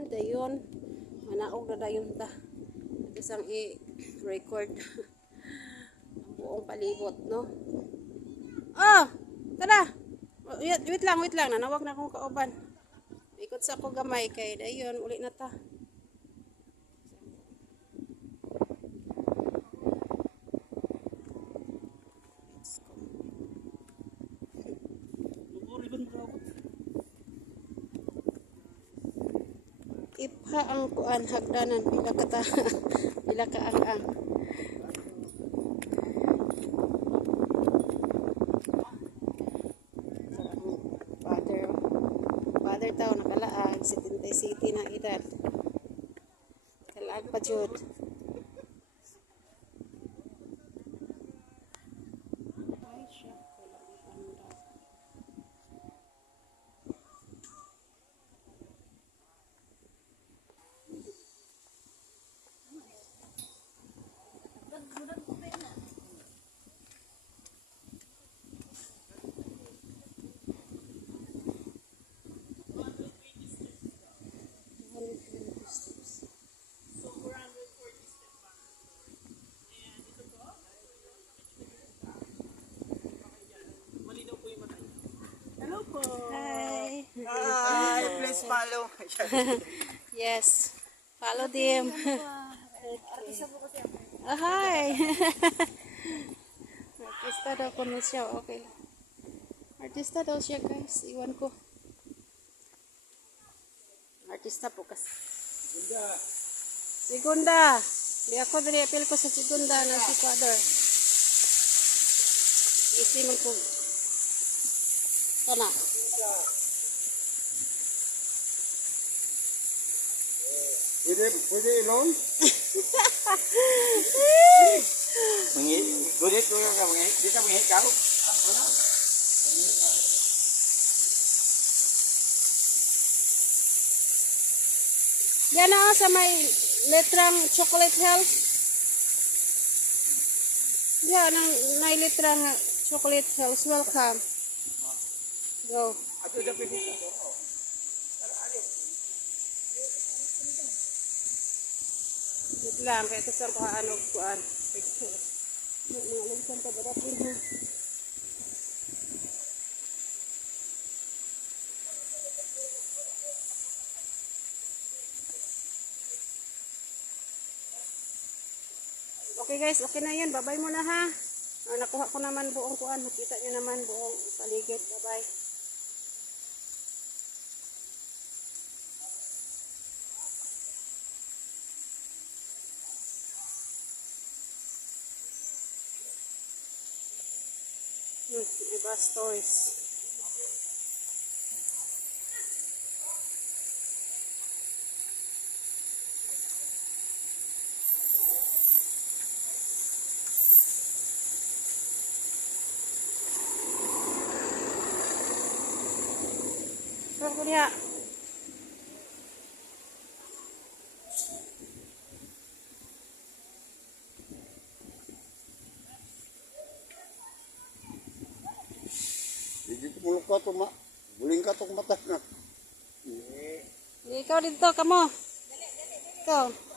kuan dayon. Manaog na dayon ta. Ito i-record. Ang buong palibot no? Oh tada Oh, wait, wait lang wait lang. Nanawag na akong kauban. Ikot sa ako gamay kay dayon. Uli na ta ipha ang kuan hagdanan pila ka ta pila ka ang ang. Father father tao nakalaag 70 city na edad. Kalaag pa jud Ay, siya, wala ang panda. Hello po. Hi. Hi, please follow. Yes. Follow them. Oh, hi. Artista daw ko na siya. Okay. Artista daw siya guys. Iwan ko. Artista po kasi. Segunda. Di ako dali apil ko sa segunda na si father. Isi mo ko. Kana. Pwede, pwede ilon? Mangi, gulit ko ka mangi. Di ka mangi ka. Yan na sa may letrang chocolate health. Yan ang may letrang chocolate health. Welcome. Go. Ato da pwede. Wait lang, kaya ito saan ano kuan. Picture. Mga lagsan ka ba dapat ha? Okay guys, okay na yun. Bye-bye muna ha. Ah, nakuha ko naman buong kuan. Nakita nyo naman buong paligid. Bye-bye. de bastões. Vamos olhar. Ko ito, ma. Buling ka itong mata na. Ikaw dito, kamo. Ikaw.